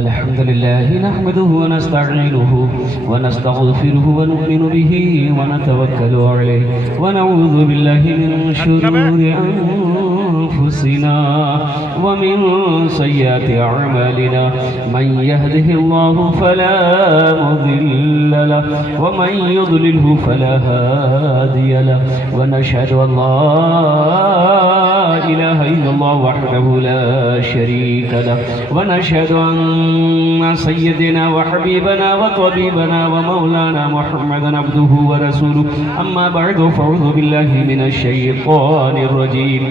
अल्हम्दुलिल्लाह नहमदुहु व नस्तईनुहु व नस्तगफिरुहु व नु'मिनु बिही व नतवक्कलु अलैहि व नऊज़ु बिल्लाहि मिन शुरूरि अनफुसिना व मिन सय्यिआति अअमालिना मन यहदिहिल्लाहु फला मुदिल्ल लहु व मन युद्लिलहु फला हादिय लहु व नशहदु अन ला इलाहा इल्लल्लाह वहदहु ला शरीक लहु व नशहदु अन्न सय्यदना व हबीबना व तबीबना व मौलाना मुहम्मदन अब्दुहु व रसूलुहु अम्मा बअदु फअऊज़ु बिल्लाहि मिनश शैतानिर रजीम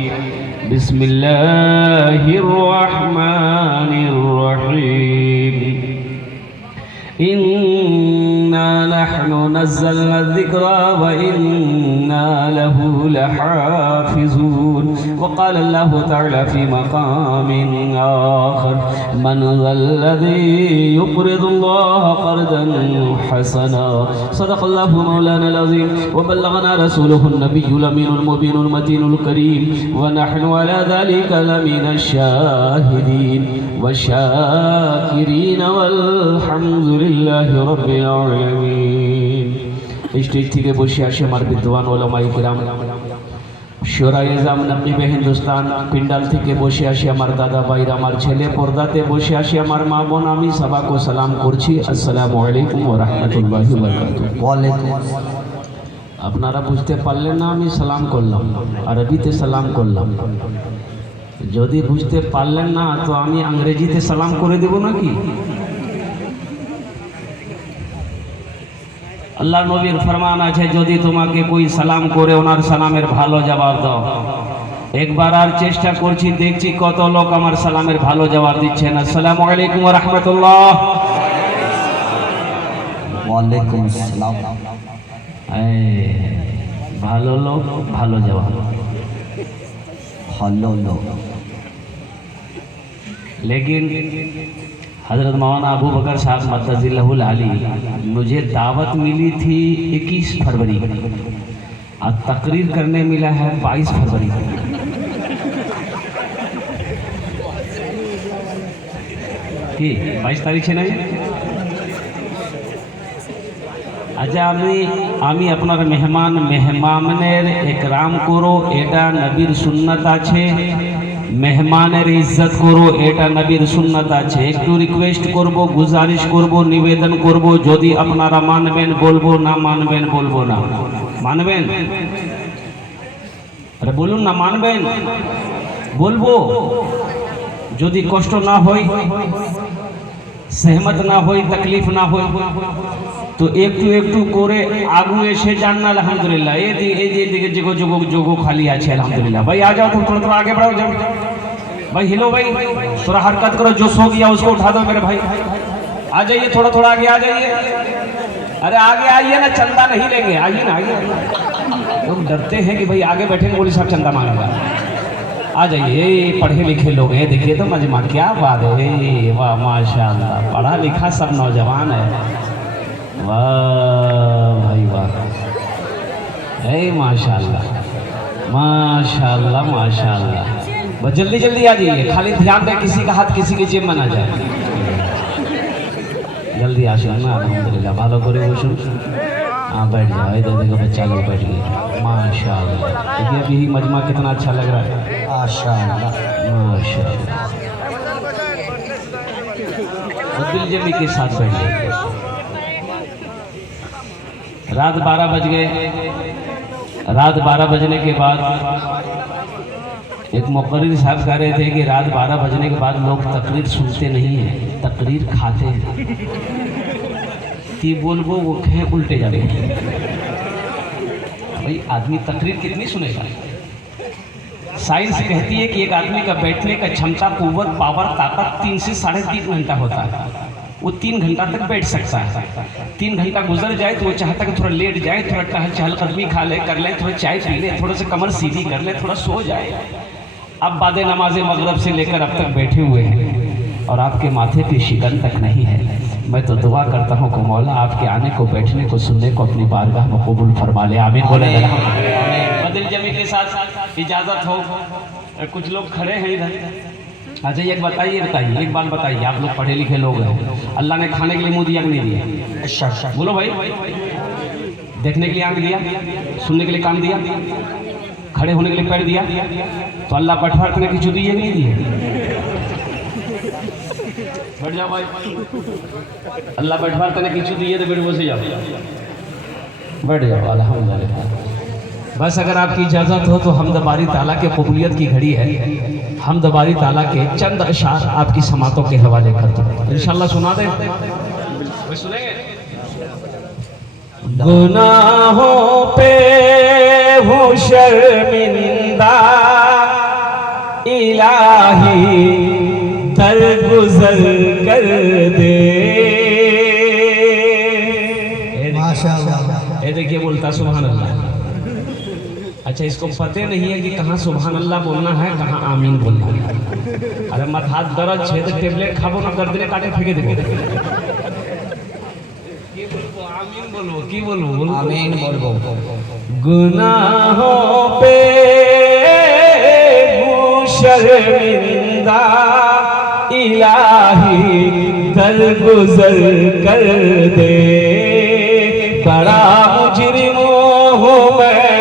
बिस्मिल्लाहिर रहमानिर रहीम इन्ना नहनु नज़्ज़लना ज़िक्रा व इन्ना लहु लहाफ़िज़ून वक़ाल अल्लाहु तआला फ़ी मक़ामिन आख़र मन ज़ल्लज़ी युक़रिज़ुल्लाह क़र्ज़न हसना सदक़ल्लाहु मौलानल अज़ीम व बल्लगना रसूलुहुन नबियुल अमीनुल मुबीनुल मतीनुल करीम व नहनु अला ज़ालिका लमिनश शाहिदीन व शाकिरीन वल्हम्दुलिल्लाहि रब्बिल आलमीन। स्टेज থেকে বসে আসে আমার বিদ্বান ওলামায়ে কিরাম, শোরায়ে জাম নকিবে হিন্দুস্তান, পিন্ডাল থেকে বসে আসে আমার দাদা ভাইরা, আমার ছেলে পর্দাতে বসে আসে আমার মা বোন, আমি সবাইকে সালাম করছি, আসসালামু আলাইকুম ওয়া রাহমাতুল্লাহি ওয়া বারাকাতুহু। ওয়া আলাইকুম আসসালাম। আপনারা বুঝতে পারলেন না আমি সালাম করলাম, আরবিতে সালাম করলাম। যদি বুঝতে পারলেন না তো আমি ইংরেজিতে সালাম করে দেব নাকি? আল্লাহ নবীর ফরমান আছে, যদি তোমাকে কোই সালাম করে ওনার সালামের ভালো জবাব দাও। একবার আর চেষ্টা করছি, দেখছি কত লোক আমার সালামের ভালো জবাব দিচ্ছেন। আসসালামু আলাইকুম ওয়া রাহমাতুল্লাহ। ওয়া আলাইকুম আসসালাম। ভালো লোক ভালো জবাব, ভালো লোক। लेकिन हज़रत मौलाना अबू बकर साहब मद्दज़िल्लहुल आली, मुझे दावत मिली थी 21 फरवरी और तकरीर करने मिला है 22 फरवरी। কি 22 তারিখ ছিল না? আচ্ছা, আমি আপনার মেহমানের একরাম করো, এটা নবীর সুন্নাত আছে। মেহমানের ইজ্জত করো, এটা নবীর সুন্নাত আছে। একটু রিকোয়েস্ট করব, গুজারিশ করব, নিবেদন করব, যদি আপনারা মানবেন বলবো, না মানবেন বলবো না। মানবেন? আরে বলুন না, মানবেন? বলবো। যদি কষ্ট না হয়, सहमत ना हो, तकलीफ ना हो, तो একটু একটু করে आगू এসে जान ना। अल्हम्दुलिल्लाह ये जोगो खाली আছে अल्हम्दुलिल्लाह। भाई आ जाओ, थोड़ा आगे बढ़ो, जाओ भाई, हिलो भाई, थोड़ा हरकत करो, जो सो गया उसको उठा दो मेरे भाई। आ जाइए, थोड़ा आगे आ जाइए। अरे आगे आइए ना, चंदा नहीं लेंगे, आइए ना, आइए। लोग डरते हैं कि भाई आगे बैठेंगे बोली साहब चंदा मांगेगा। आ जाइए, पढ़े लिखे लोग हैं, देखिए तो मजमा, क्या बात है, वाह माशाल्लाह, पढ़ा लिखा सब नौजवान है, वाह भाई वाह, है माशाल्लाह माशाल्लाह माशाल्लाह। बस जल्दी जल्दी आ जाइए, खाली ध्यान दें किसी का हाथ किसी की जेब में ना जाए। जल्दी आसुन ना, अल्हम्दुलिल्लाह। भालो करे बसुन, हाँ बैठ जाओ, इधर देखो बच्चा लोग बैठ गए, माशाल्लाह। देखिए अभी ही मजमा कितना अच्छा लग रहा है, माशाल्लाह माशाल्लाह। दिल जमी के साथ बैठ गए। रात 12 बज गए। रात 12 बजने के बाद एक मुक़र्रिर साहब कह रहे थे कि रात 12 बजने के बाद लोग तकरीर सुनते नहीं हैं, तकरीर खाते हैं। ती बोलबो वो कहे उल्टे जावे। भाई आदमी तकरीर कितनी सुनेगा? साइंस कहती है कि एक आदमी का बैठने का क्षमता, कुव्वत, पावर, ताकत 3 से 3.5 घंटा होता है। वो 3 घंटा तक बैठ सकता है। 3 घंटा गुजर जाए तो वो चाहता है कि थोड़ा लेट जाए, थोड़ा चहलकदमी खा ले, कर ले, थोड़ा चाय पी ले, थोड़ा सा कमर सीधी कर ले, थोड़ा सो जाए। अब बाद नमाज मगरब से लेकर अब तक बैठे हुए हैं और आपके माथे पे शिकन तक नहीं है। मैं तो दुआ करता हूँ कि मौला आपके आने को, बैठने को, सुनने को अपनी बारगाह में कबूल फरमा ले, आमीन बोले। बदिल जमी के साथ इजाज़त हो, कुछ लोग खड़े हैं इधर, अच्छा एक बताइए एक बात बताइए, आप लोग पढ़े लिखे लोग हैं, अल्लाह ने खाने के लिए मुंह दिया कि नहीं दिया? अच्छा बोलो भाई। देखने के लिए आंख दिया, सुनने के लिए कान दिया, खड़े होने के लिए पैर दिया, तो अल्लाह बैठा रखने की चुदी नहीं दी? बैठ जाओ भाई, अल्लाह बैठा रखने की चुदी है तो बैठ बसे जाओ, बैठ जाओ अल्हम्दुलिल्लाह। बस अगर आपकी इजाज़त हो तो हमद बारी ताला के कबूलियत की घड़ी है, हमद बारी ताला के चंद अशार आपकी समातों के हवाले कर दूँ, इंशाल्लाह सुना दें। सुनेंगे? गुनाहों पे हूँ शर्मिंदा इलाही दरगुजर कर दे। माशाअल्लाह। ये देखिए बोलता सुभान अल्लाह। अच्छा इसको पते नहीं है कि कहाँ सुभान अल्लाह बोलना है, कहाँ आमीन बोलना है। अरे मत हाथ दर्द छे तो टेबलेट खाबो ना कर दे काटे फेंके देबो। आमीन बोलो, की बोलो? आमीन बोलो। गुनाहों पे हूँ शर्मिंदा इलाही दरगुजर कर दे। बड़ा मुजरिम हूँ मैं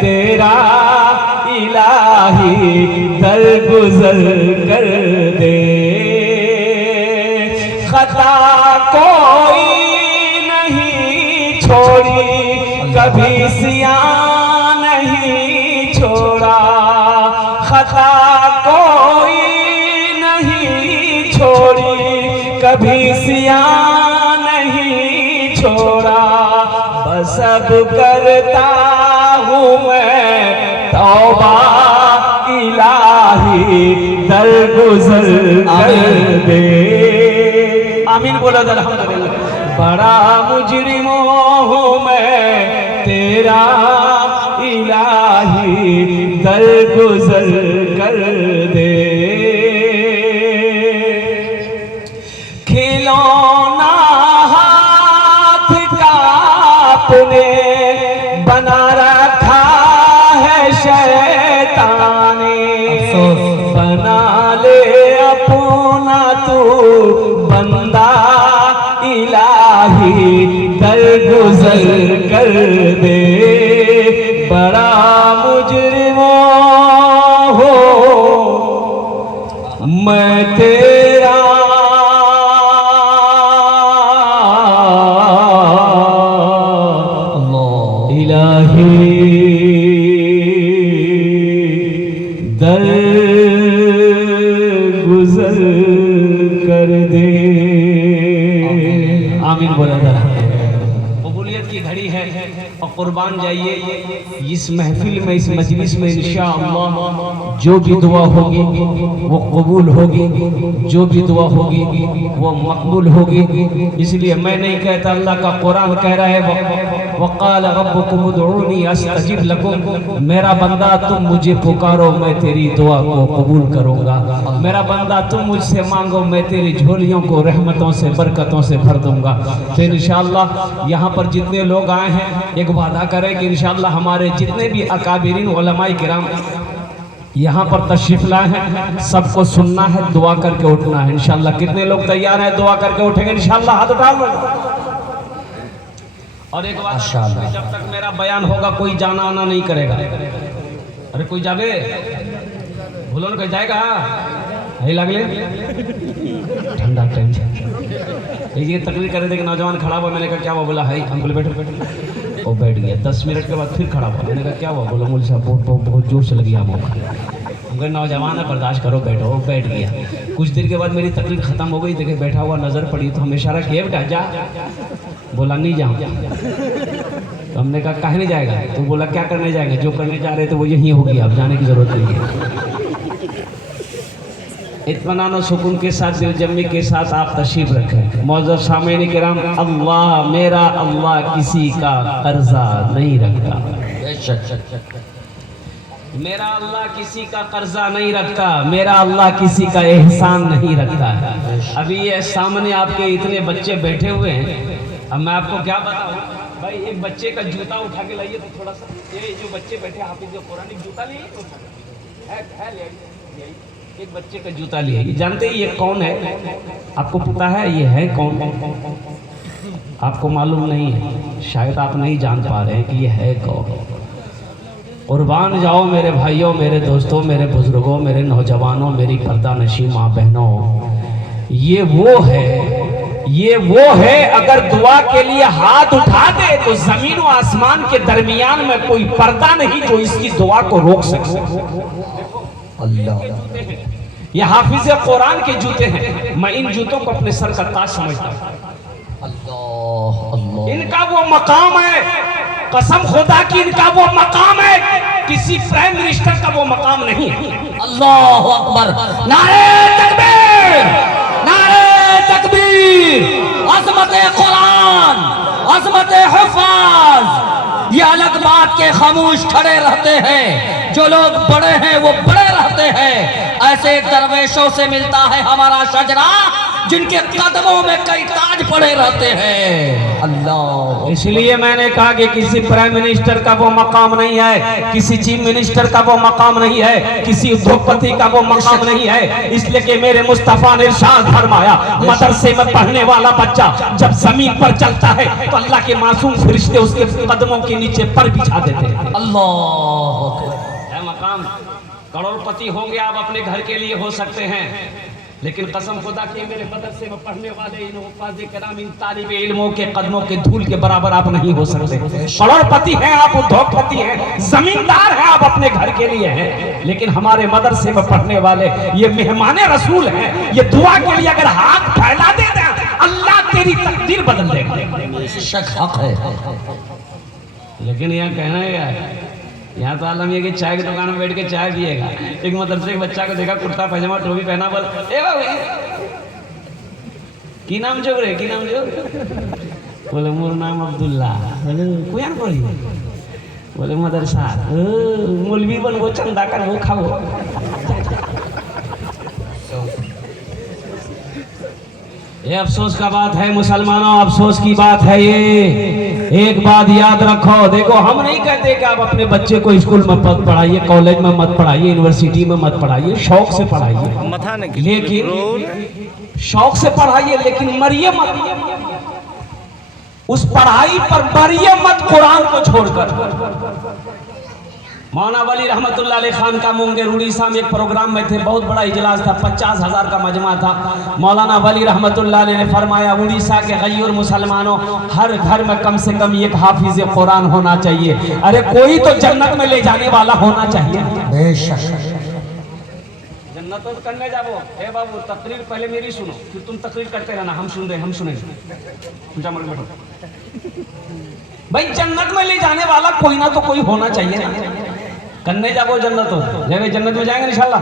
तेरा इलाही दरगुजर कर दे। खता कोई नहीं छोड़ी कभी सियान नहीं छोड़ा, खता कोई नहीं छोड़ी कभी सियान नहीं छोड़ा। बस अब करता हूँ मैं तौबा इलाही दरगुजर कर दे। आमीन बोलो अल्हम्दुलिल्लाह। बड़ा मुजरिम हूँ मैं तेरा इलाही दरगुजर कर दे। खिलौना हाथ का आपने बना रखा है शैतान ने। बना ले अपना तू बंदा इलाही दरगुजर कर दे। बड़ा मुजरिम हो मैं तेरा इलाही दरगुजर कर दे। आमीन बोला था। कबूलियत की घड़ी है और कुर्बान जाइए इस महफिल में, इस मजलिस में इंशाअल्लाह जो भी दुआ होगी वो कबूल होगी, जो भी दुआ होगी वो मकबूल होगी। इसलिए मैं नहीं कहता, अल्लाह का कुरान कह रहा है वक़ाल रब्बुकुम उदऊनी अस्तजिब लकुम। मेरा बंदा तुम मुझे पुकारो मैं तेरी दुआ को कबूल करूंगा। मेरा बंदा तुम मुझसे मांगो मैं तेरी झोलियों को रहमतों से बरकतों से भर दूंगा। तो इंशाअल्लाह यहाँ पर जितने लोग आए हैं एक वादा करें कि इंशाअल्लाह हमारे जितने भी अकाबिरीन उलमाए किराम यहाँ पर तशरीफ लाए हैं, सबको सुनना है, दुआ करके उठना है इंशाअल्लाह। कितने लोग तैयार हैं दुआ करके उठेंगे इंशाअल्लाह? हाथ उठा लो। और एक बात, जब तक मेरा बयान होगा कोई जाना आना नहीं करेगा। अरे कोई जावे भूलो ना, कोई जाएगा है लगले ठंडा टाइम ये तकलीफ कर रहे थे कि नौजवान खड़ा हुआ। मैंने कहा क्या हुआ? बोला है अंकल बैठो बैठो। और बैठ गया। 10 मिनट के बाद फिर खड़ा हुआ। मैंने कहा क्या हुआ? बोला मुझे साहब बहुत जोर से लगी आम मौका। नौजवान है बर्दाश्त करो, बैठो। बैठ गया। कुछ देर के बाद मेरी तकलीफ खत्म हो गई। देखे बैठा हुआ नजर पड़ी तो हम इशारा किया बेटा जा। बोला नहीं जाऊँ। तो हमने कहा काहे नहीं जाएगा? तो बोला क्या करने जाएंगे? जो करने जा रहे थे वो यहीं होगी, अब जाने की जरूरत नहीं है। इत्मीनान और सुकून के साथ, दिलजम्मी के साथ आप तशरीफ रखें। मौजूद सामईन किराम, अल्लाह मेरा अल्लाह किसी का कर्जा नहीं रखता। मेरा अल्लाह किसी का कर्जा नहीं रखता, मेरा अल्लाह किसी का एहसान नहीं रखता है। अभी ये सामने आपके इतने बच्चे बैठे हुए हैं, अब मैं आपको क्या बताऊं भाई। एक बच्चे का जूता उठा के लाइए तो थोड़ा सा। ये जो बच्चे बैठे हाफिज़ कुरान, जूता लिए है एक बच्चे का जूता लिया, जानते ही ये कौन है? आपको पता है ये है कौन? आपको मालूम नहीं है, शायद आप नहीं जान पा रहे हैं कि ये है कौन। कुर्बान जाओ मेरे भाइयों, मेरे दोस्तों, मेरे बुजुर्गों, मेरे नौजवानों, मेरी पर्दा नशी माँ बहनों, ये वो है अगर दुआ के लिए हाथ उठा दे तो जमीन और आसमान के दरमियान में कोई पर्दा नहीं जो इसकी दुआ को रोक सके। अल्लाह, ये हाफिज कुरान के जूते हैं। मैं इन जूतों को अपने सर का ताज समझता हूँ। अल्लाह अल्लाह, इनका वो मकाम है, कसम खुदा की इनका वो मकाम है, किसी प्राइम मिनिस्टर का वो मकाम नहीं है। अल्लाह अकबर, नारे तकबीर, नारे तकबीर, अज़मत कुरान, अज़मत हुफ़ाज़। ये अलग बात के खामोश खड़े रहते हैं, जो लोग बड़े हैं वो बड़े रहते हैं। ऐसे दरवेशों से मिलता है हमारा शजरा जिनके कदमों में कई ताज पड़े रहते हैं। अल्लाह, इसलिए मैंने कहा कि किसी प्राइम मिनिस्टर का वो मकाम नहीं है, किसी चीफ मिनिस्टर का वो मकाम नहीं है, किसी उद्योगपति का वो मकाम नहीं है। इसलिए कि मेरे मुस्तफा ने इरशाद फरमाया, मदरसे में पढ़ने वाला बच्चा जब जमीन पर चलता है तो अल्लाह के मासूम फरिश्ते उसके कदमों के नीचे पर बिछा देते हैं। अल्लाह, मकाम करोड़पति होंगे आप, अपने घर के लिए हो सकते हैं, लेकिन कसम खुदा के मेरे मदरसे में पढ़ने वाले इन उस्ताद किराम, इन तालिब इल्मों के कदमों के धूल के बराबर आप नहीं हो सकते। करोड़पति हैं आप, उद्योगपति हैं, जमींदार हैं आप, अपने घर के लिए हैं, लेकिन हमारे मदरसे में पढ़ने वाले ये मेहमान रसूल हैं। ये दुआ के लिए अगर हाथ फैला देते हैं, अल्लाह तेरी तकदीर बदल देगा। शक हक है, लेकिन यह कहना है यहाँ तो आलम ये कि चाय की दुकान में बैठ के चाय पिएगा। एक मदरसे के बच्चा को देखा, कुर्ता पैजामा टोपी पहना, बोल ए बाबू की नाम जो रे, की नाम जो? बोले मोर नाम अब्दुल्ला। बोले कुयान पढ़ी? बोले मदरसा। मौलवी बन वो, चंदा कर वो, खाओ। ये अफसोस का बात है मुसलमानों, अफसोस की बात है ये। एक बात याद रखो, देखो हम नहीं कहते कि आप अपने बच्चे को स्कूल में मत पढ़ाइए, कॉलेज में मत पढ़ाइए, यूनिवर्सिटी में मत पढ़ाइए, शौक से पढ़ाइए, लेकिन शौक से पढ़ाइए, लेकिन मरिए मत। उस पढ़ाई पर मरिए मत, कुरान को छोड़कर। मौलाना वली रहमतुल्लाह अलैह खान का मुंगेर उड़ीसा में एक प्रोग्राम में थे, बहुत बड़ा इजलास था, 50,000 का मजमा था। मौलाना वली रहमतुल्लाह अलैह ने फरमाया, उड़ीसा के गैर मुसलमानों, हर घर में कम से कम एक हाफिज कुरान होना चाहिए। अरे कोई तो जन्नत में ले जाने वाला होना चाहिए। बेशक जन्नत तो करने जाओ। ए बाबू, तकरीर पहले मेरी सुनो, फिर तुम तकरीर करते रहना, हम सुन रहे, हम सुनेंगे। भाई जन्नत में ले जाने वाला कोई ना तो कोई होना चाहिए ना। करने जाओ जन्नत, हो जाएंगे, जन्नत में जाएंगे इंशाल्लाह।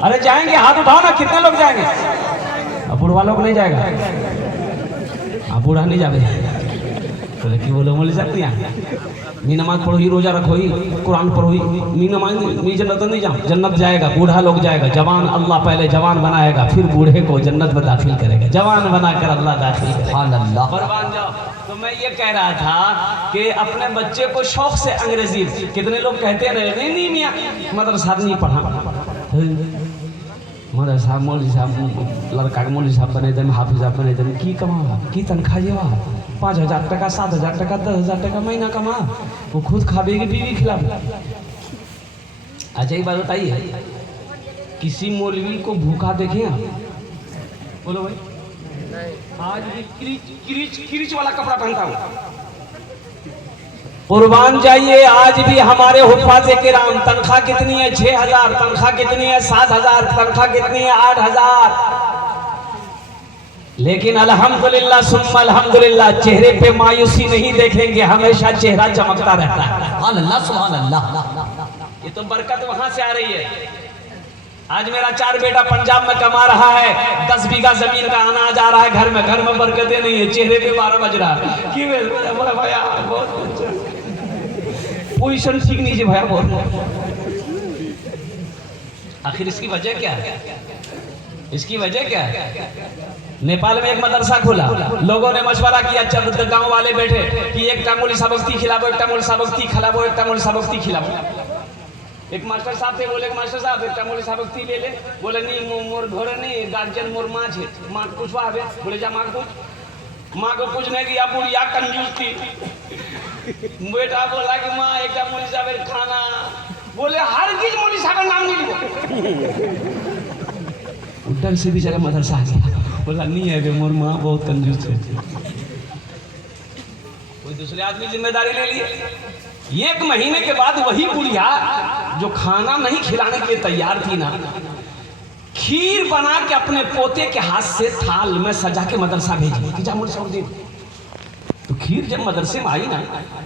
अरे जाएंगे, हाथ उठाओ ना, कितने लोग जाएंगे? अब बूढ़ा लोग नहीं जाएगा, हाँ बूढ़ा नहीं जाए। बोले कि बोलो बोले सकती हैं, मी नमाज पढ़ो ही, रोजा रखो ही, कुरान पढ़ो ही, मी नमाज मी जन्नत नहीं जाओ। जन्नत जाएगा, बूढ़ा लोग जाएगा। जवान अल्लाह पहले जवान बनाएगा, फिर बूढ़े को जन्नत में दाखिल करेगा। जवान बनाकर अल्लाह दाखिल करेगा। कुर्बान जाओ। तो मैं ये कह रहा था कि अपने बच्चे को शौक से अंग्रेजी, कितने लोग कहते रहे नहीं मियाँ मदरसा नहीं पढ़ा, मदरसा मौलवी साहब लड़का मौलवी साहब बने दें, हाफिज साहब बने दें, की कमा की तनख्वाह जेवा 5,000 टका, 7,000 टका, 10,000 टका महीना कमा, वो खुद खाबेगी, बीवी खिलाबेगी। अच्छा एक बात बताइए, किसी मौलवी को भूखा देखे आप? बोलो भाई, आज भी क्रीच वाला कपड़ा पहनता हूँ। कुर्बान जाइए, आज भी हमारे हुफ़ाज़े किराम तनख्वाह कितनी है? 6,000। तनख्वाह कितनी है? 7,000। तनख्वाह कितनी है? 8,000। लेकिन अल्हम्दुलिल्लाह सुम्मा अल्हम्दुलिल्लाह, चेहरे पे मायूसी नहीं देखेंगे, हमेशा चेहरा चमकता रहता है। अल्लाह सुभान अल्लाह। ये तो बरकत वहां से आ रही है। आज मेरा 4 बेटा पंजाब में कमा रहा है, 10 बीघा जमीन का अनाज आ रहा है घर में, घर में बरकतें नहीं है, चेहरे पे 12 बज रहा है। क्यों भैया? बहुत पोजीशन ठीक नहीं जी भैया, बहुत। आखिर इसकी वजह क्या है? इसकी वजह क्या है? नेपाल में एक मदरसा खुला, लोगों ने मशवरा किया, जब गांव वाले बैठे कि एक टाइम मौलवी साहब बख्ती खिलाओ, एक टाइम मौलवी साहब बख्ती खिलाओ, एक टाइम मौलवी साहब बख्ती खिलाओ। एक मास्टर साहब थे, बोले मास्टर साहब एक मौलवी साहब ती ले ले, बोले नहीं मोर घर नहीं गार्जियन मोर माँ है, माँ को पूछवा है, बोले जा माँ को पूछ। माँ को पूछने की या बुढ़िया कंजूस थी। बेटा बोला कि माँ एक मौलवी साहब खाना, बोले हर चीज मौलवी साहब नाम नहीं लिखो। डर से बेचारा मदरसा आ गया, बोला नहीं है वे मोर माँ बहुत कंजूस है। कोई दूसरे आदमी जिम्मेदारी ले लिए। एक महीने के बाद वही बुढ़िया जो खाना नहीं खिलाने के लिए तैयार थी ना, खीर बना के अपने पोते के हाथ से थाल में सजा के मदरसा भेजी कि जा मुझे सब दे। तो खीर जब मदरसे में आई ना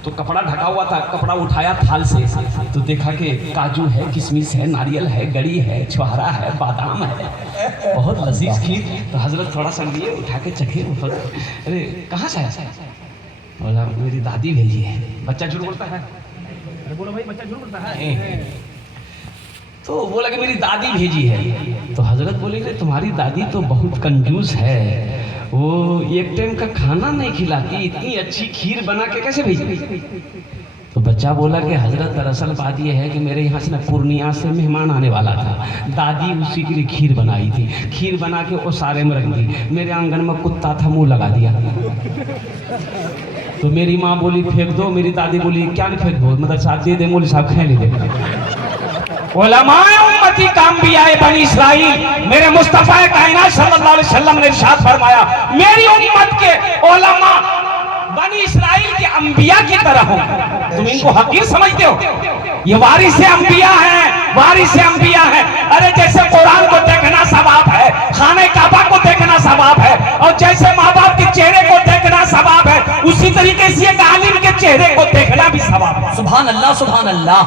तो कपड़ा ढका हुआ था, कपड़ा उठाया थाल से तो देखा कि काजू है, किशमिश है, नारियल है, गड़ी है, छुहारा है, बादाम है, बहुत लजीज खीर। तो हजरत थोड़ा सा लिए उठा के चखे। अरे कहाँ से आया? बोला मेरी दादी भेजी है। बच्चा झूठ बोलता है? अरे बोलो भाई बच्चा झूठ बोलता है? तो बोला कि मेरी दादी भेजी है। तो हजरत बोले कि तुम्हारी दादी तो बहुत कंजूस है, वो एक टाइम का खाना नहीं खिलाती, इतनी अच्छी खीर बना के कैसे भेजी? तो बच्चा बोला कि हजरत दरअसल बात यह है कि मेरे यहाँ से ना पूर्णिया से मेहमान आने वाला था, दादी उसी के लिए खीर बनाई थी, खीर बना के वो सारे में रख दी, मेरे आंगन में कुत्ता था मुंह लगा दिया। तो मेरी माँ बोली फेंक दो, मेरी दादी बोली क्या नहीं फेंक दो, मतलब साथ दे दे, मौलवी साहब खाए ले दे। उलमाए उम्मती का अंबियाए बनी इस्राइल, मेरे मुस्तफा कायनात सल्लल्लाहु अलैहि वसल्लम ने इरशाद फरमाया मेरी उम्मत के उलमा बनी इस्राइल के अंबिया की तरह हो। तुम इनको हकीर समझते हो? ये वारिस अंबिया है, वारिस अंबिया है। अरे जैसे कुरान को देखना सवाब है, खाने काबा को देखना सवाब है, और जैसे माँ बाप के चेहरे को देखना सवाब है, उसी तरीके से एक आलिम के चेहरे को देखना भी सवाब है। सुभान अल्लाह, सुभान अल्लाह।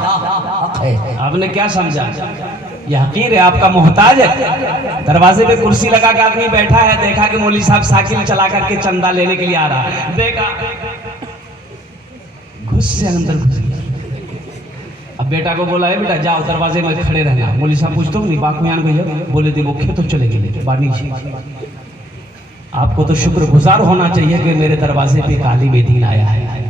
आपने क्या समझा? ये हकीर है, आपका मोहताज है। दरवाजे पे कुर्सी लगा के आदमी बैठा है, देखा कि मौलवी साहब साइकिल चला करके चंदा लेने के लिए आ रहा है, देखा घुस से अंदर घुस गया। अब बेटा को बोला है बेटा जाओ दरवाजे में खड़े रहना। मौलवी साहब पूछते हो नहीं बाकुयान भैया, बोले देखो खे तो चले गए बानी। आपको तो शुक्रगुजार होना चाहिए कि मेरे दरवाजे पे एक आलिम दीन आया है।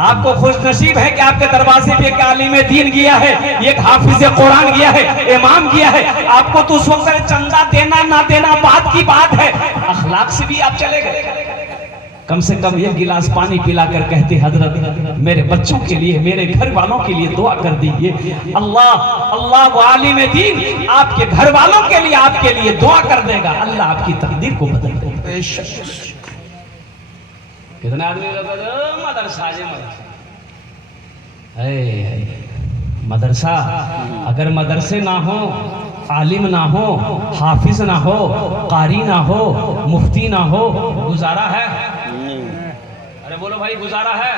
आपको खुश नसीब है कि आपके दरवाजे पे एक आलिम दीन गया है, एक हाफिज कुरान गया है, इमाम गया है। आपको तो उस वक्त चंदा देना ना देना बात की बात है, अखलाक से भी आप चले गए। कम से कम एक गिलास पानी पिला कर कहते हजरत मेरे बच्चों के लिए, मेरे घर वालों के लिए दुआ कर दीजिए। अल्लाह अल्लाह वो आलिम दीन आपके घर वालों के लिए, आपके लिए दुआ कर देगा, अल्लाह आपकी तकदीर को बदल देगा। कितने आदमी मदरसा मदरसा, अगर मदरसे ना हो, आलिम ना हो, हाफिज ना हो, कारी ना हो, मुफ्ती ना हो, गुजारा है? अरे बोलो भाई गुजारा है?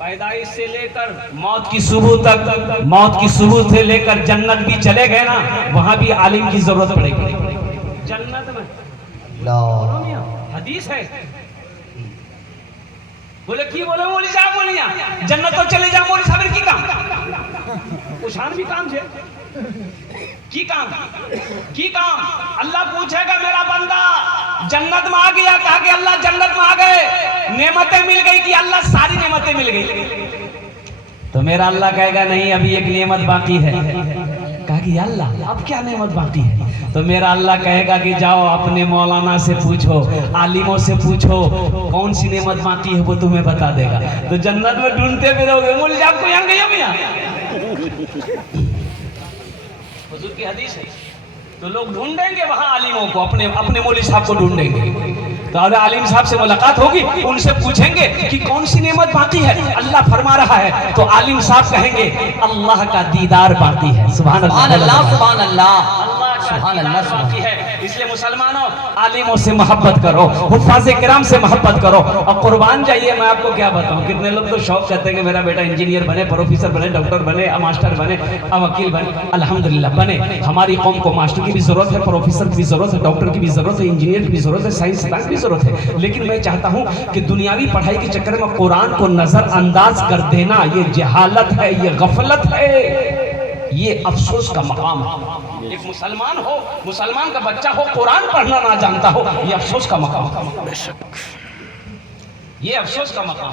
पैदाइश से लेकर मौत की सुबह तक, मौत की सुबह से लेकर जन्नत भी चले गए ना, वहां भी आलिम की जरूरत पड़ेगी। जन्नत में हदीस है, बोले की बोले मौलवी साहब बोलिया जन्नत तो चले जाओ, मौलवी साहब की काम उछान भी काम है की काम अल्लाह पूछेगा मेरा बंदा जन्नत में आ गया, कहा कि अल्लाह जन्नत में आ गए, नेमतें मिल गई कि अल्लाह सारी नेमतें मिल गई? तो मेरा अल्लाह कहेगा नहीं अभी एक नेमत बाकी है। कहा कि अल्लाह अब क्या नेमत बाकी है? तो मेरा अल्लाह कहेगा कि जाओ अपने मौलाना से पूछो, आलिमों से पूछो कौन सी नेमत बाकी है, वो तुम्हें बता देगा। तो जन्नत में ढूंढते फिरोगे, मौलवी आपको यहाँ गया भैया हुजूर की हदीस है। तो लोग ढूंढेंगे वहां आलिमों को, अपने अपने मौलवी साहब को ढूंढेंगे। तो अगर आलिम साहब से मुलाकात होगी, उनसे पूछेंगे कि कौन सी नेमत बाकी है, अल्लाह फरमा रहा है। तो आलिम साहब कहेंगे अल्लाह का दीदार बाकी है। सुभान अल्लाह, सुभान अल्लाह, सुभान अल्लाह बाकी है। इसलिए मुसलमानों आलिमों से मोहब्बत करो, हुफ्फाज़े किराम से मोहब्बत करो और कुर्बान जाइए। मैं आपको क्या बताऊं, कितने लोग तो शौक करते हैं कि मेरा बेटा इंजीनियर बने, प्रोफेसर बने, डॉक्टर बने, मास्टर बने, वकील बने। अल्हम्दुलिल्लाह बने। हमारी कौम को मास्टर की भी जरूरत है, प्रोफेसर की भी जरूरत है, डॉक्टर की भी जरूरत है, इंजीनियर की भी जरूरत है, साइंसदान की भी जरूरत है। लेकिन मैं चाहता हूं कि दुनियावी पढ़ाई के चक्कर में कुरान को नजरअंदाज कर देना ये जहालत है, ये गफलत है, ये अफसोस का मकाम है। एक मुसलमान हो, मुसलमान का बच्चा हो, कुरान पढ़ना ना जानता हो, ये अफसोस का मकाम, बेशक ये अफसोस का मकाम।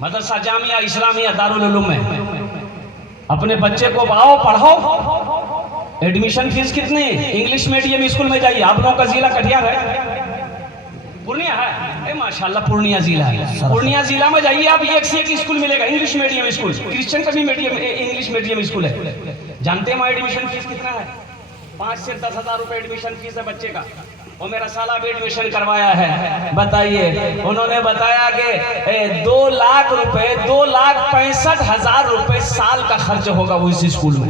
मदरसा जामिया इस्लामिया दारुल उलूम में अपने बच्चे को आओ पढ़ाओ। एडमिशन फीस कितनी? इंग्लिश मीडियम स्कूल में जाइए। आप लोगों का जिला कटिहार है, पूर्णिया है? माशाल्लाह पूर्णिया जिला है। पूर्णिया जिला में जाइए आप, एक से एक स्कूल मिलेगा, इंग्लिश मीडियम स्कूल, क्रिश्चियन का भी मीडियम इंग्लिश मीडियम स्कूल है। जानते हैं वहाँ एडमिशन फीस कितना है? 5 से 10 हज़ार रुपए एडमिशन फीस है बच्चे का। वो मेरा साला भी एडमिशन करवाया है। बताइए, उन्होंने बताया कि 2 लाख रुपए, 2,65,000 रुपए साल का खर्च होगा वो इस स्कूल में।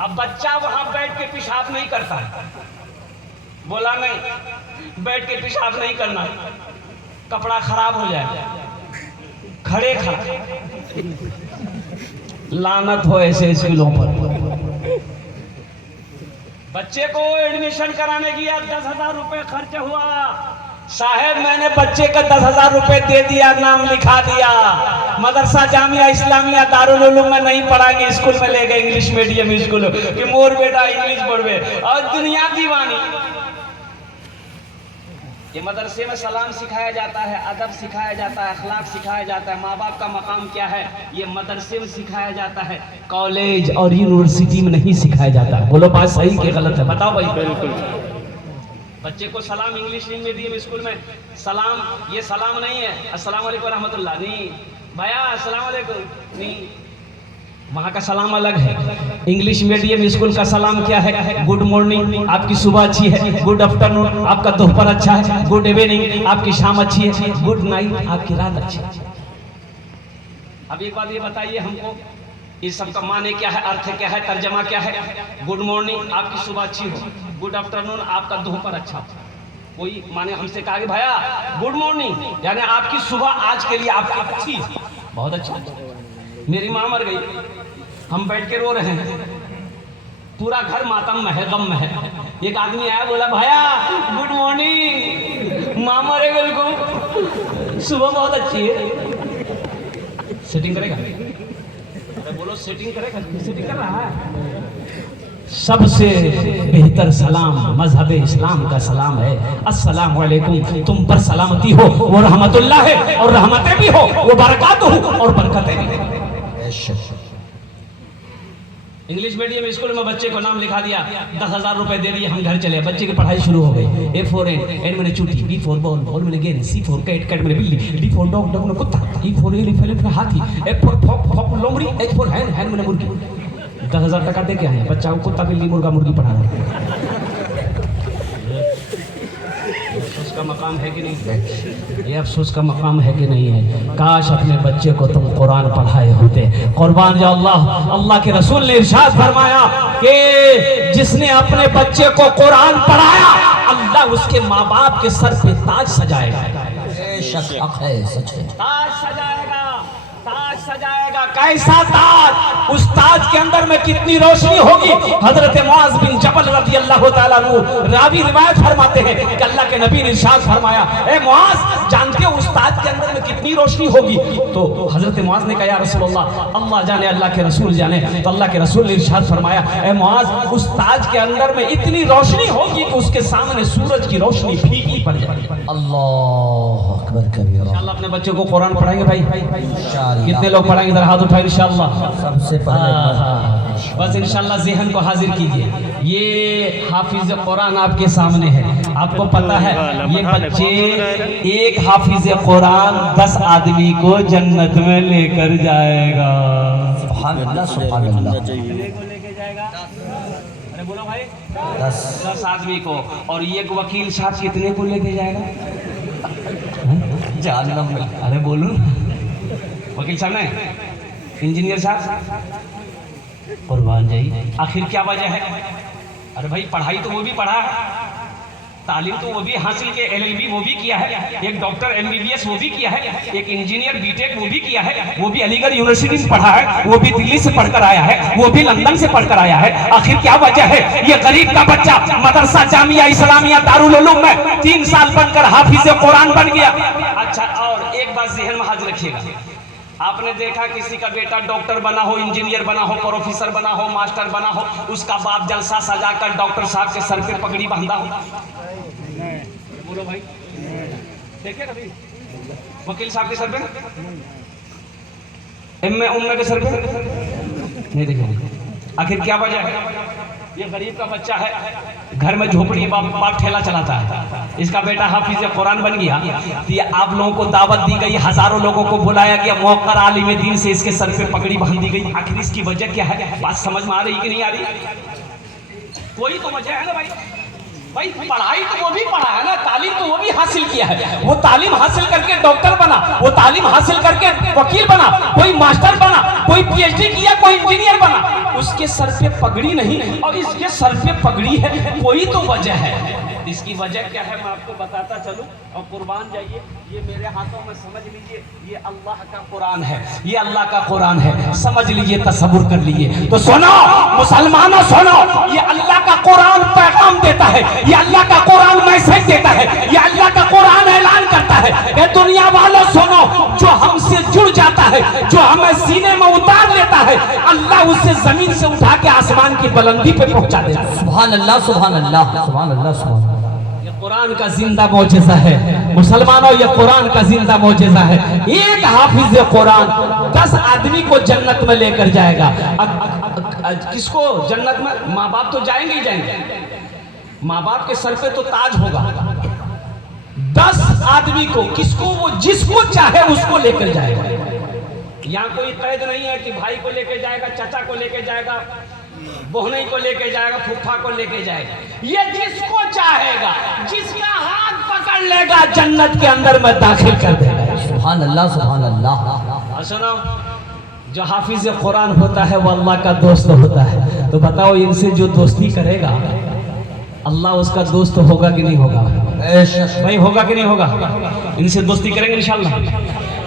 अब बच्चा वहां बैठ के पेशाब नहीं करता है, बोला नहीं बैठ के पेशाब नहीं करना, कपड़ा खराब हो जाए, खड़े खड़ा। लानत हो ऐसे स्कूलों पर। बच्चे को एडमिशन कराने गया, 10,000 रुपए खर्च हुआ। साहब मैंने बच्चे का 10,000 रुपए दे दिया, नाम लिखा दिया, मदरसा जामिया इस्लामिया दारुल उलूम में नहीं पढ़ाएंगे, स्कूल में ले गए इंग्लिश मीडियम स्कूल कि मोर बेटा इंग्लिश पढ़वे। और दुनिया दीवानी। ये मदरसे में सलाम सिखाया जाता है, अदब सिखाया जाता है, अखलाक सिखाया जाता है, माँ बाप का मकाम क्या है ये मदरसे में सिखाया जाता है, कॉलेज और यूनिवर्सिटी में नहीं सिखाया जाता। बोलो बात सही कि गलत है? बताओ भाई। बिल्कुल। बच्चे को सलाम इंग्लिश मीडियम स्कूल में सलाम, ये सलाम नहीं है अस्सलाम वालेकुम रहमतुल्लाह, नहीं भैया अस्सलाम वालेकुम नहीं, वहाँ का सलाम अलग है। इंग्लिश मीडियम स्कूल का सलाम क्या है? गुड मॉर्निंग, आपकी सुबह अच्छी है। गुड आफ्टरनून, आपका दोपहर अच्छा है। गुड इवनिंग, आपकी शाम अच्छी है। गुड नाइट, आपकी रात अच्छी है। अब एक बात ये बताइए हमको, इस सब का माने क्या है, अर्थ क्या है, तर्जमा क्या है? गुड मॉर्निंग, आपकी सुबह अच्छी हो। गुड आफ्टरनून, आपका दोपहर अच्छा हो। कोई माने हमसे कहा कि भैया गुड मॉर्निंग यानी आपकी सुबह आज के लिए आपकी अच्छी, बहुत अच्छा। मेरी माँ मर गई, हम बैठ के रो रहे हैं, पूरा घर मातम में है, गम में है। एक आदमी आया, बोला भैया गुड मॉर्निंग, माँ मरे गई को, सुबह बहुत अच्छी है। सेटिंग करेगा? अरे बोलो सेटिंग करेगा? सेटिंग कर रहा है। सबसे बेहतर सलाम मजहब इस्लाम का सलाम है, अस्सलामु अलैकुम, तुम पर सलामती हो, वो रहमतुल्लाह है और रहमतें भी हो, वो बरकातुहू और बरकतें भी हो। इंग्लिश मीडियम स्कूल में बच्चे को नाम लिखा दिया, 10,000 रुपए दे दिए, हम घर चले। बच्चे की पढ़ाई शुरू हो गई। A for एन मैंने चूटी, B for बॉल, बॉल मैंने गेंद, C for कैट, कैट मैंने बिल्ली, D for डॉग, डॉग मैंने कुत्ता, E for एलिफेंट मैंने हाथी, F for फॉक लोमड़ी, H for हैन, हैन मैंने मुर्गी। 10,000 टका दे के आए बच्चा को कुत्ता बिल्ली मुर्गा मुर्गी पढ़ाना। अफसोस का मकाम है कि नहीं? ये अफसोस का मकाम है कि नहीं है? काश अपने बच्चे को तुम कुरान पढ़ाए होते। कुर्बान जा अल्लाह के रसूल ने इरशाद फरमाया कि जिसने अपने बच्चे को कुरान पढ़ाया अल्लाह उसके माँ बाप के सर पे ताज सजाएगा। सच है, ताज सजाएगा, ताज सजाएगा। कैसा ताज? उस ताज के अंदर में कितनी रोशनी होगी। हजरत मुआज बिन जबल रज़ी अल्लाह ताला अन्हु रावी रिवायत फरमाते हैं कि अल्लाह के नबी ने इरशाद फरमाया, ए मुआज जानते हो उस ताज के अंदर में कितनी रोशनी होगी? तो हजरत मुआज ने कहा या रसूलल्लाह, अल्लाह जाने अल्लाह के रसूल जाने। तो अल्लाह के रसूल ने इरशाद फरमाया, ए मुआज उस ताज के अंदर में इतनी रोशनी होगी कि उसके सामने सूरज की रोशनी फीकी पड़ जाएगी। अल्लाह अकबर कबीरा। इंशाअल्लाह अपने बच्चों को कुरान पढ़ाएंगे भाई? कितने लोग पढ़ाएंगे? इधर हाथ उठाए इंशाअल्लाह। सबसे पहले बस इंशाअल्लाह ज़हन को हाजिर कीजिए। ये हाफिज कुरान आपके सामने है। आपको पता है ये बच्चे, एक हाफिज कुरान 10 आदमी को जन्नत में लेकर जाएगा। सुभान अल्लाह, सुभान अल्लाह। लेके जाएगा, अरे बोलो भाई, 10 आदमी को। और ये वकील साहब कितने को लेके जाएगा? जहन्नम में। अरे बोलो, वकील साहब नहीं, इंजीनियर साहब, कुर्बान जाइए। आखिर क्या वजह है? अरे भाई पढ़ाई तो वो भी पढ़ा है, तालीम तो वो भी हासिल के, LLB वो भी किया है, एक डॉक्टर MBBS वो भी किया है, एक इंजीनियर बीटेक वो भी किया है, वो भी अलीगढ़ यूनिवर्सिटी में पढ़ा है, वो भी दिल्ली से पढ़कर आया है, वो भी लंदन से पढ़कर आया है। आखिर क्या वजह है? ये गरीब का बच्चा मदरसा जामिया इस्लामिया दारुल उलूम में 3 साल पढ़कर हाफिज कुरान बन गया। अच्छा, और एक बात ज़हन में हाजिर रखिएगा, आपने देखा किसी का बेटा डॉक्टर बना हो, इंजीनियर बना हो, प्रोफेसर बना हो, मास्टर बना हो, उसका बाप जलसा सजाकर डॉक्टर साहब के सर पे पगड़ी बांधा हो? बोलो भाई, देखिए कभी वकील साहब के सर पे, उम्मे के सर पे नहीं देखिए। आखिर क्या वजह है? ये गरीब का बच्चा है, घर में झोपड़ी, बाप ठेला चलाता है, इसका बेटा हाफिज कुरान बन गया। तो ये आप लोगों को दावत दी गई, हजारों लोगों को बुलाया गया, मौक़र आलिम दीन से इसके सर पे पगड़ी बांध दी गई। आखिर इसकी वजह क्या है? बात समझ में आ रही कि नहीं आ रही? कोई तो वजह है ना भाई। भाई पढ़ाई तो वो भी पढ़ा है ना, तालीम तो वो भी हासिल किया है। वो तालीम हासिल करके डॉक्टर बना, वो तालीम हासिल करके वकील बना, कोई मास्टर बना, कोई पीएचडी किया, कोई इंजीनियर बना। उसके सर पे पगड़ी नहीं और इसके सर पे पगड़ी है। कोई तो वजह है। इसकी वजह क्या है मैं आपको बताता चलूं और कुर्बान जाइए। ये मेरे हाथों में समझ लीजिए, ये अल्लाह का कुरान है, ये अल्लाह का कुरान है। समझ लीजिए, तसव्वुर कर लीजिए। तो सुनो मुसलमानों, सुनो, ये अल्लाह का कुरान पैगाम देता है, ये अल्लाह का कुरान मैसेज देता है, ये अल्लाह का कुरान ऐलान करता है कि दुनिया वालों सुनो, जो हमसे जुड़ जाता है, जो हमें सीने में उतार लेता है, अल्लाह उससे जमीन से उठा के आसमान की बुलंदी पे पहुंचा देता है। सुभान अल्लाह, सुभान अल्लाह, सुभान अल्लाह, सुभान अल्लाह। कुरान का जिंदा मौजज़ा है मुसलमानों, ये कुरान का जिंदा मौजज़ा है। एक हाफिज कुरान 10 आदमी को जन्नत में लेकर जाएगा। किसको जन्नत में? माँ बाप तो जाएंगे ही जाएंगे, माँ बाप के सर पे तो ताज होगा। 10 आदमी को, किसको? वो जिसको चाहे उसको लेकर जाएगा। यहाँ कोई कैद नहीं है कि भाई को लेके जाएगा, चाचा को लेके जाएगा, बहनई को लेके जाएगा, फूफा को लेके जाएगा। ये जिसको चाहेगा, जिसका हाथ पकड़ लेगा, जन्नत के अंदर में दाखिल कर देगा। सुभान अल्लाह, सुभान अल्लाह। सुनो, जो हाफिज कुरान होता है वो अल्लाह का दोस्त होता है। तो बताओ, इनसे जो दोस्ती करेगा, अल्लाह उसका दोस्त होगा कि नहीं होगा? भाई होगा कि नहीं होगा? इनसे दोस्ती करेंगे इंशाल्लाह।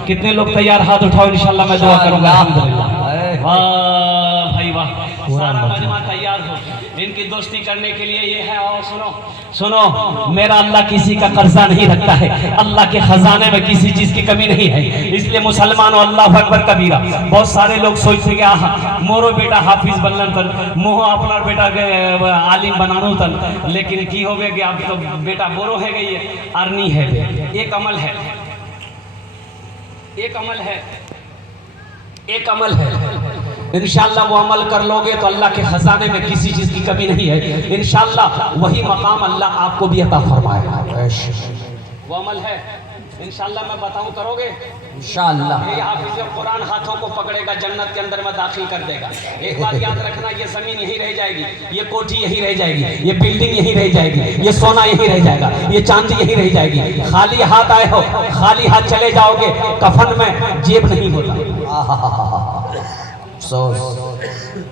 कितने लोग तैयार? हाथ उठाओ, इंशाल्लाह मैं दुआ करूंगा। अल्हम्दुलिल्लाह, वाह भाई वाह, सारा मजमा तैयार हो इनकी दोस्ती करने के लिए। ये है, और सुनो सुनो, मेरा अल्लाह किसी का कर्जा नहीं रखता है, अल्लाह के खजाने में किसी चीज की कमी नहीं है। इसलिए मुसलमानों, अल्लाह अकबर कबीरा। बहुत सारे लोग सोचते कि मोरो बेटा हाफिज बनन तन, मोह अपना बेटा के आलिम बनानो तन, लेकिन की हो गए कि आप तो बेटा बोरो है गई है, आर्नी है। एक अमल है, एक अमल है, एक अमल है। इंशाअल्लाह वो अमल कर लोगे तो अल्लाह के खजाने में किसी चीज की कमी नहीं है। इंशाअल्लाह वही मकाम अल्लाह आपको भी अता फरमाएगा। वो अमल है, इंशाअल्लाह मैं बताऊं, करोगे इंशाअल्लाह। ये हाफिज कुरान हाथों को पकड़ेगा, जन्नत के अंदर में दाखिल कर देगा। एक बात याद रखना, ये जमीन यही रह जाएगी, ये कोठी यही रह जाएगी, ये बिल्डिंग यही रह जाएगी, ये सोना यही रह जाएगा, ये चांदी यही रह जाएगी। खाली हाथ आए हो, खाली हाथ चले जाओगे। कफन में जेब नहीं होता,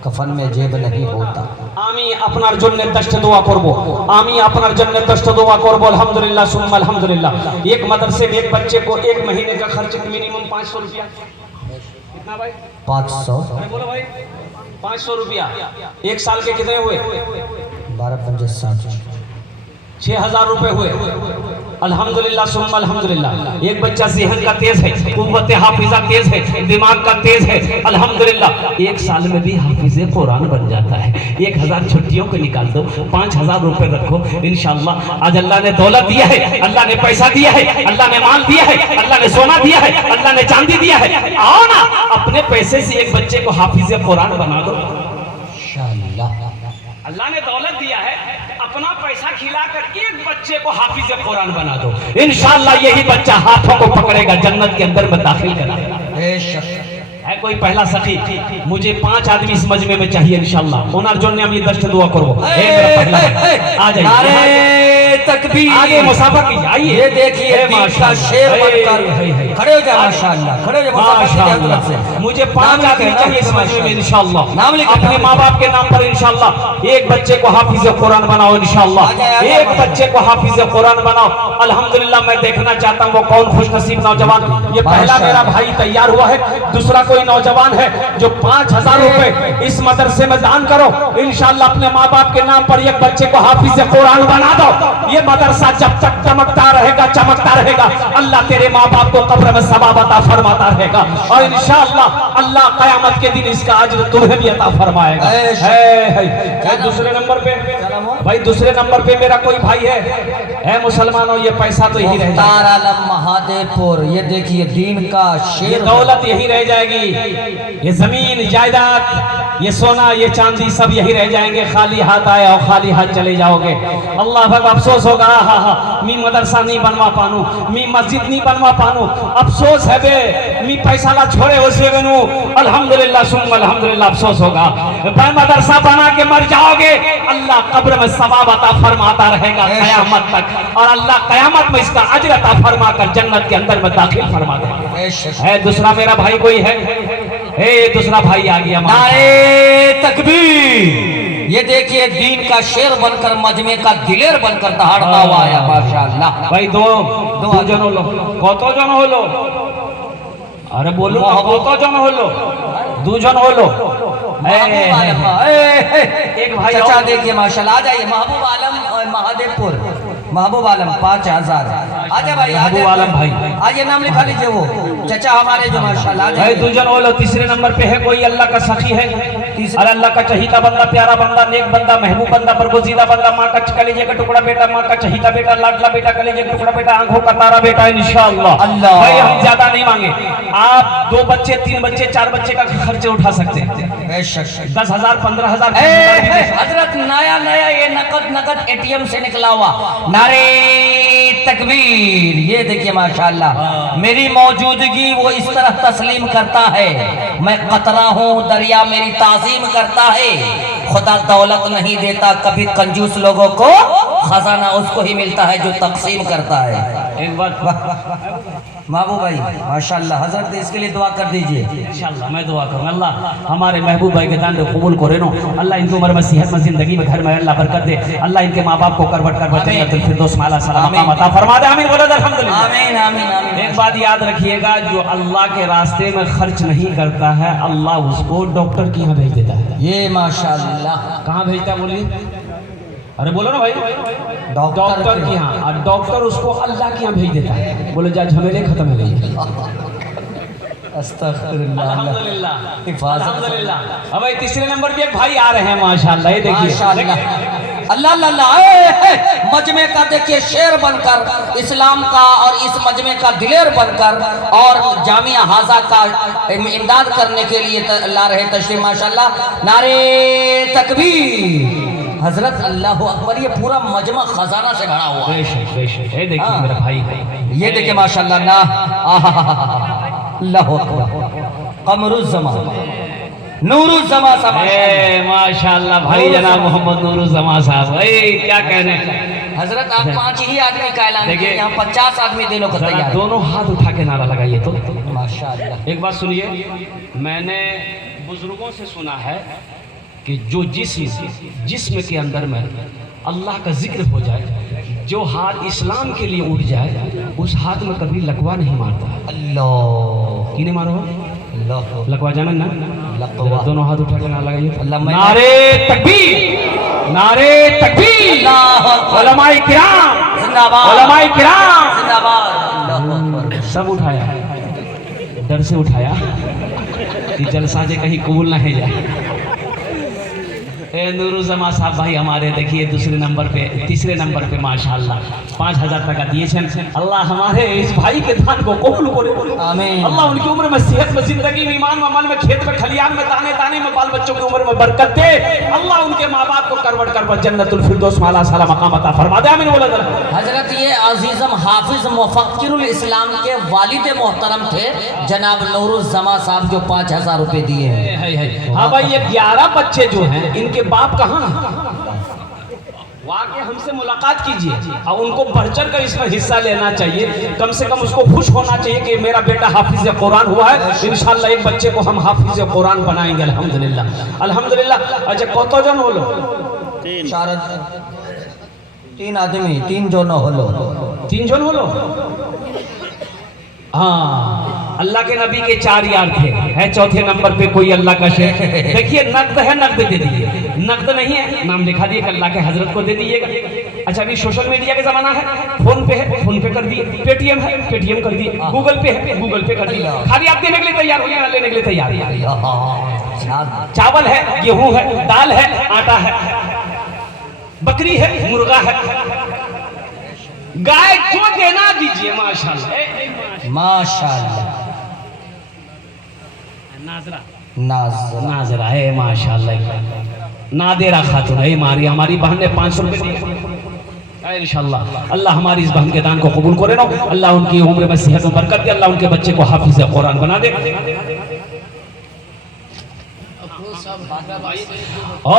कफन में जेब नहीं होता। আমি আপনার জন্য দশটা দোয়া করব, আমি আপনার জন্য দশটা দোয়া করব। अल्हम्दुलिल्लाह सुम्मा अल्हम्दुलिल्लाह। एक मदरसे में एक बच्चे को 1 महीने का खर्च मिनिमम 500 रुपया। कितना भाई? 500। अरे बोलो भाई, 500 रुपया। 1 साल के कितने हुए? 12 पंजे 60, 6000 रुपए हुए। अल्हम्दुलिल्लाह सुम्मा अल्हम्दुलिल्लाह। एक बच्चा ज़हन का तेज है, कुव्वत हाफिजा तेज है, दिमाग का तेज है, अल्हम्दुलिल्लाह 1 साल में भी हाफिज कुरान बन जाता है। 1000 छुट्टियों को निकाल दो, 5000 रुपए रखो, इंशाअल्लाह। आज अल्लाह ने दौलत दिया है, अल्लाह ने पैसा दिया है, अल्लाह ने माल दिया है, अल्लाह ने सोना दिया है, अल्लाह ने चांदी दिया है। आओ ना, अपने पैसे से एक बच्चे को हाफिज कुरान बना दो इंशाअल्लाह। अल्लाह ने दौलत दिया है, अपना पैसा खिलाकर एक बच्चे को हाफिज कुरान बना दो, इंशाअल्लाह यही बच्चा हाथों को पकड़ेगा, जन्नत के अंदर में दाखिल कर देगा। है कोई पहला सखी? मुझे 5 आदमी इस मजमे में चाहिए इंशाअल्लाह। ओनर जोन ने हम ये 10 दुआ करो। आ जाइए, तकबीर, आगे मुसाफा की आइए। ये देखिए माशा शेर बनकर खड़े हो जाए, माशाअल्लाह खड़े हो जाए माशाअल्लाह। मुझे 5 आदमी चाहिए इस मजमे में इंशाअल्लाह। नाम लिख, अपने माँ बाप के नाम पर इंशाअल्लाह। एक बच्चे को हाफिज कुरान बनाओ इंशाअल्लाह, एक बच्चे को हाफिज कुरान बनाओ। अल्हम्दुलिल्लाह मैं देखना चाहता हूँ वो कौन खुशनसीब नौजवान। ये पहला मेरा भाई तैयार हुआ है, दूसरा कोई नौजवान है जो 5000 रुपए इस मदरसे में दान करो इंशाअल्लाह। अपने माँ बाप के नाम पर एक बच्चे को हाफिज कुरान बना दो ये मदरसा जब तक चमकता रहेगा अल्लाह तेरे माँ बाप को कब्र में सवाब अता फरमाता रहेगा और इंशाअल्लाह अल्लाह क़यामत के दिन इसका अज्र तुम्हें भी अता फरमाएगा। है दूसरे नंबर पे भाई, दूसरे नंबर पे मेरा कोई भाई है मुसलमानों, ये पैसा तो यही रह जाएगा। आलम महादेवपुर, ये देखिए दीन का शेर, ये दौलत यही रह जाएगी, ये जमीन जायदाद, ये सोना, ये चांदी सब यही रह जाएंगे। खाली हाथ आए और खाली हाथ चले जाओगे। अल्लाह भग अफसोस होगा, हा मी मदरसा नहीं बनवा पानू, मी मस्जिद नहीं बनवा पानू, अफसोस है बे, मी पैसा ला छोड़े उसे बनू। अल्हम्दुलिल्लाह सुम्मा अल्हम्दुलिल्लाह, अफसोस होगा भाई, मदरसा बना के मर जाओगे, अल्लाह कब्र में सवाब अता फरमाता रहेगा कयामत तक, और अल्लाह कयामत में इसका अज्र अता फरमा कर जन्नत के अंदर में दाखिल फरमा देगा। है दूसरा मेरा भाई कोई है? दूसरा भाई आ गया। नारे तकबीर, ये देखिए दीन का शेर बनकर मजमे का दिलेर बनकर दहाड़ता हुआ आया माशाअल्लाह। भाई दो জন হলো, কতজন হলো? আরে বলুন কতজন হলো? দুজন হলো। एक भाई चाचा देखिए माशाल्लाह, आ जाइए महबूब आलम और महादेवपुर, महबूब आलम 5000। आजा भाई, महबूब आलम भाई, आइए नाम लिखा लीजिए, वो चाचा हमारे जो माशाल्लाह। भाई दूजन बोलो। तीसरे नंबर पे है कोई अल्लाह का सखी है, और अल्लाह का चहीता बंदा, प्यारा बंदा, नेक बंदा, महबूब बंदा, बरगुज़ीदा बंदा, माँ का कलेजे का टुकड़ा बेटा, माँ का चहीता बेटा, लाडला बेटा, कलेजे का टुकड़ा बेटा, आंखों का तारा बेटा इंशाअल्लाह। अल्लाह भाई हम ज्यादा नहीं मांगे, आप 2 बच्चे 3 बच्चे 4 बच्चे का खर्चे उठा सकते हैं। 10,000 15,000। हजरत नया ये नकद एटीएम से निकला हुआ। नारे तकबीर, ये देखिए माशाअल्लाह, मेरी मौजूदगी वो इस तरह तस्लीम करता है, मैं कतरा हूँ, दरिया मेरी ताज़ीम करता है। खुदा दौलत नहीं देता कभी कंजूस लोगों को, खजाना उसको ही मिलता है जो तकसीम करता है। एक बात महबूब भाई माशाअल्लाह, हजरत इसके लिए दुआ कर दीजिए। इंशाअल्लाह मैं दुआ करूंगा, अल्लाह हमारे महबूब भाई के दान को कबूल करे नो, अल्लाह इनकी उम्र में सेहत में जिंदगी में घर में अल्लाह बरकत दे, अल्लाह इनके माँ बाप को करवट जन्नतुल फिरदौस में आला सलाम मकाम अता फरमा दे। आमीन बोलो अल्हम्दुलिल्लाह। आमीन आमीन आमीन। एक बात याद रखिएगा, जो अल्लाह के रास्ते में खर्च नहीं करता है अल्लाह उसको डॉक्टर के यहाँ भेज देता है। ये माशाअल्लाह, कहाँ भेजता है बोलिए? अरे बोलो ना भाई, डॉक्टर के यहाँ, और डॉक्टर उसको अल्लाह के यहाँ भेज देता है। बोलो जा झमेले खत्म हो गई। अल्हम्दुलिल्लाह अल्हम्दुलिल्लाह। अब भाई तीसरे नंबर पे एक भाई आ रहे हैं माशाअल्लाह, ये देखिए अल्लाह अल्लाह, मजमे का देखिए शेर बनकर, इस्लाम का और इस मजमे का दिलेर बनकर, और जामिया हाजा का इमदाद करने के लिए ला रहे तशरीफ माशाअल्लाह। नारे तकबीर, हजरत अल्लाह अकबर, ये पूरा मजमा खजाना से भरा हुआ है। ये देखिए मेरा भाई, ये देखिए माशाअल्लाह ना, अल्लाह अकबर, कमरुज़्ज़मा नूरुज़्ज़मा साहब, माशाअल्लाह भाई जनाब मोहम्मद नूरुज़्ज़मा साहब, क्या कहने। हजरत आप 5 ही आदमी का ऐलान किए, यहाँ 50 आदमी देने को तैयार। दोनों हाथ उठा के नारा लगाइए तो माशाअल्लाह। एक बात सुनिए, मैंने बुजुर्गों से सुना है कि जो जिस्म के अंदर में अल्लाह का जिक्र हो जाए, जो हाथ इस्लाम के लिए उठ जाए, उस हाथ में कभी लकवा नहीं मारता। अल्लाह किने मारो अल्लाह, लकवा जाना ना, दोनों हाथ उठा के ना लगाइए। नारे तकबीर, नारे तकबीर, उलमाए किराम जिंदाबाद, उलमाए किराम जिंदाबाद। सब उठाया, डर से उठाया कि जलसा जे कहीं कबूल ना हो जाए। नूरुज़्ज़मा साहब भाई हमारे देखिए दूसरे नंबर पे, तीसरे नंबर पे माशाअल्लाह 5000 टका दिए छन। अल्लाह हमारे इस भाई के दान को कबूल करे, आमीन। अल्लाह उनकी उम्र में सेहत में, जिंदगी में, ईमान में, अमल में, खेत में, खलियान में, दाने दाने में, बाल बच्चों की उम्र में बरकत दे। अल्लाह उनके माँ बाप को करवट कर जन्नतुल फिरदौस में आला सलाम मकाम अता फरमा दे। आमीन बोलो हजरत। ये अजीज़म हाफिज मुफक्किरुल इस्लाम के वालिद मोहतरम थे जनाब नूरुज़्ज़मा साहब, जो 5000 रुपए दिए हैं। हाँ भाई, ये 11 बच्चे जो हैं, इनके बाप कहाँ हैं? वाकई हमसे मुलाकात कीजिए और उनको बढ़ चढ़ कर इसमें हिस्सा लेना चाहिए। कम से कम उसको खुश होना चाहिए कि मेरा बेटा हाफिज कुरान हुआ है। इंशाअल्लाह एक बच्चे को हम हाफिज कुरान बनाएंगे अल्हम्दुलिल्लाह अल्हम्दुलिल्लाह। अच्छा कतजन हलो? 3 आदमी, 3 জন হলো। 3 জন হলো? हाँ अल्लाह के नबी के 4 यार थे, है चौथे नंबर पे कोई अल्लाह का शेर। देखिए नकद है, नकद दे दीजिए, नकद नहीं है नाम लिखा दिए अल्लाह के हजरत को दे दीजिएगा। अच्छा अभी सोशल मीडिया के जमाना है, फोन पे है फोन पे कर दिए, पेटीएम है पेटीएम कर दिए, गूगल पे है गूगल पे कर दिए, खाली आप देने के लिए तैयार हो गए, लेने के लिए तैयार है। चावल है, गेहूं है, दाल है, आटा है, बकरी है, मुर्गा है, गाय जो देना दीजिए। माशाल्लाह माशाल्लाह नाजरा है, माशाल्लाह नादेरा खातून है हमारी बहन ने 500 रुपए दिए। इंशाल्लाह अल्लाह हमारी इस बहन के दान को कबूल करे ना, अल्लाह उनकी उम्र में सेहत में बरकत दे, अल्लाह उनके बच्चे को हाफिज कुरान बना दे। ओ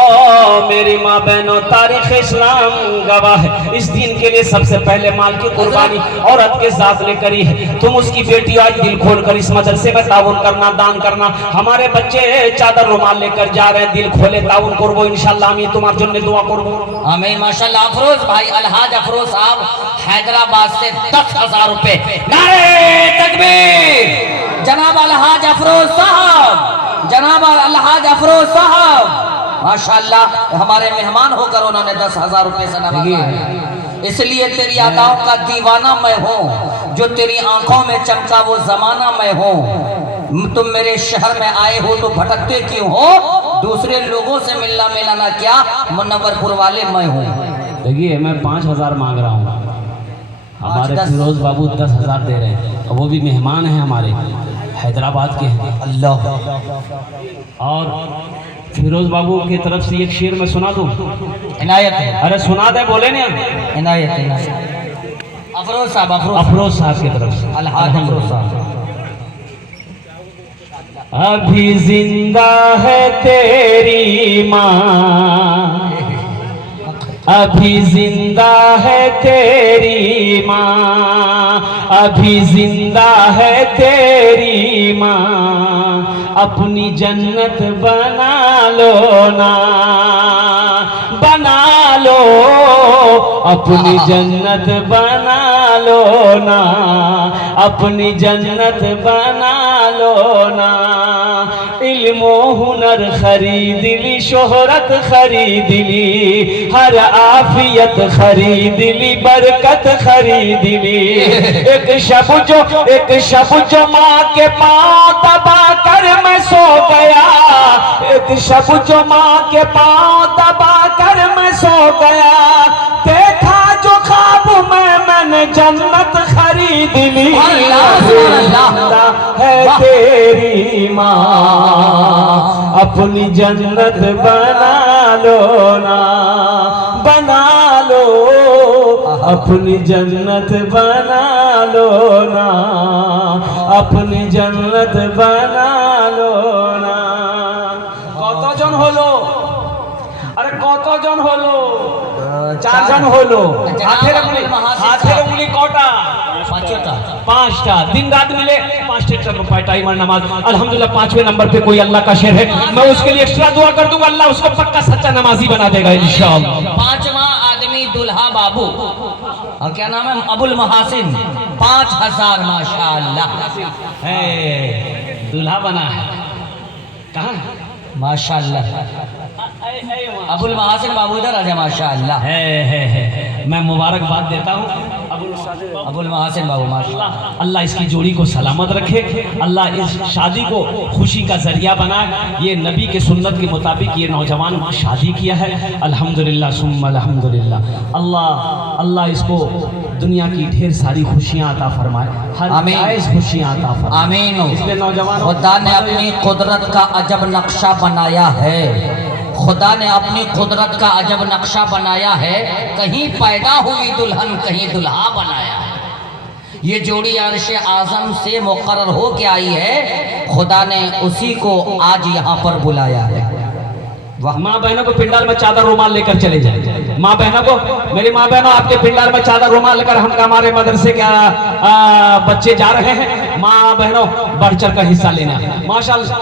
मेरी माँ बहनों, तारीख इस्लाम गवाह है, इस दिन के लिए सबसे पहले माल की कुर्बानी औरत के साथ ने करी है। तुम उसकी बेटी आज दिल खोल कर इस मदरसे में ताउन करना, दान करना। हमारे बच्चे चादर रुमाल लेकर जा रहे हैं, दिल खोले ताउन करबो इंशाल्लाह। আমি তোমার জন্য দোয়া করব। आमीन माशाल्लाह। अफरोज भाई अलहाज अफरोज साहब हैदराबाद से 10,000 रुपए। नारे तकबीर। जनाब अलहाज अफरोज साहब, जनाब अलहाज अफरोज साहब माशाल्लाह हमारे मेहमान होकर उन्होंने 10,000 रुपए से नवाजा है। इसलिए तेरी अदाओं का दीवाना मैं हूँ, जो तेरी आंखों में चमका वो जमाना मैं हूँ। तुम मेरे शहर में आए हो तो भटकते क्यों हो, दूसरे लोगों से मिलना मिलाना क्या, मुनव्वरपुर वाले मैं हूँ। देखिए मैं 5,000 मांग रहा हूँ, हमारे फिरोज बाबू 10,000 दे रहे हैं, वो भी मेहमान हैं हमारे, हैदराबाद के हैं। अल्लाह। और फिरोज बाबू की तरफ से एक शेर मैं सुना दूं? इनायत है। अरे सुना दे, बोले ना। इनायत है। अफरोज साहब, अफरोज साहब की तरफ से अलहाज अफरोज साहब। अभी जिंदा है तेरी माँ, अभी जिंदा है तेरी माँ, अभी जिंदा है तेरी माँ, अपनी जन्नत बना लो ना, बना लो अपनी जन्नत बना लो ना, अपनी जन्नत बना लो ना। इल्मो हुनर खरीद ली, शोहरत खरीद ली, हर आफियत खरीद ली, बरकत खरीद ली। एक शब जो माँ के पाँव दबा कर मैं सो गया, एक शब जो माँ के पाँव दबा कर मैं सो गया, देखा जो ख्वाब मैंने जन्नत खरीद ली। है तेरी माँ, अपनी जन्नत बना लो ना, बना लो अपनी जन्नत बना लो ना, अपनी जन्नत बना लो ना। কতজন হলো? আরে কতজন হলো? 4 জন হলো। হাতের উঙ্গলি কটা? 5টা। दिन रात मिले 5 टाइमर नमाज। अल्हम्दुलिल्लाह 5वें नंबर पे कोई अल्लाह का शेर है, मैं उसके लिए एक्स्ट्रा दुआ कर दूंगा, अल्लाह उसको पक्का सच्चा नमाजी बना देगा इंशाअल्लाह। 5वां आदमी दुल्हा बाबू, और क्या नाम है, अबुल महासिन, 5,000 माशाअल्लाह है, दूल्हा बना है। कहाँ माशाअल्लाह। अबुल महासिन बाबू इधर आ जाए। माशाअल्लाह है। मैं मुबारकबाद देता हूँ अबुल महासिन बाबू, माशाअल्लाह। अल्लाह इसकी जोड़ी को सलामत रखे, अल्लाह इस शादी को खुशी का जरिया बनाए। ये नबी के सुन्नत के मुताबिक ये नौजवान शादी किया है, अल्हम्दुलिल्लाह सुम्मा अल्हम्दुलिल्लाह। अल्लाह इसको दुनिया की ढेर सारी खुशियाँ अता फरमाए, हर जायज़ खुशियाँ अता फरमाए। आमीन। इसलिए नौजवान, खुदा ने अपनी कुदरत का अजब नक्शा बनाया है, खुदा ने अपनी कुदरत का अजब नक्शा बनाया है। कहीं पैदा हुई दुल्हन, कहीं दुल्हा बनाया है। ये जोड़ी अर्श आज़म से मुकर्रर हो के आई है, खुदा ने उसी को आज यहाँ पर बुलाया है। माँ बहनों को पिंडाल में चादर रुमाल लेकर चले जाए। माँ बहनों को, मेरी माँ बहनों आपके पिंडाल में चादर रुमाल लेकर हम हमारे मदरसे के बच्चे जा रहे हैं। माँ बहनों बढ़ चढ़ कर हिस्सा लेना। माशाअल्लाह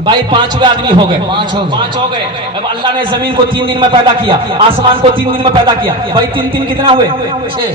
भाई 5वें आदमी हो गए, 5 हो गए। अब अल्लाह ने जमीन को 3 दिन में पैदा किया, आसमान को 3 दिन में पैदा किया। भाई 3 कितना हुए? 6।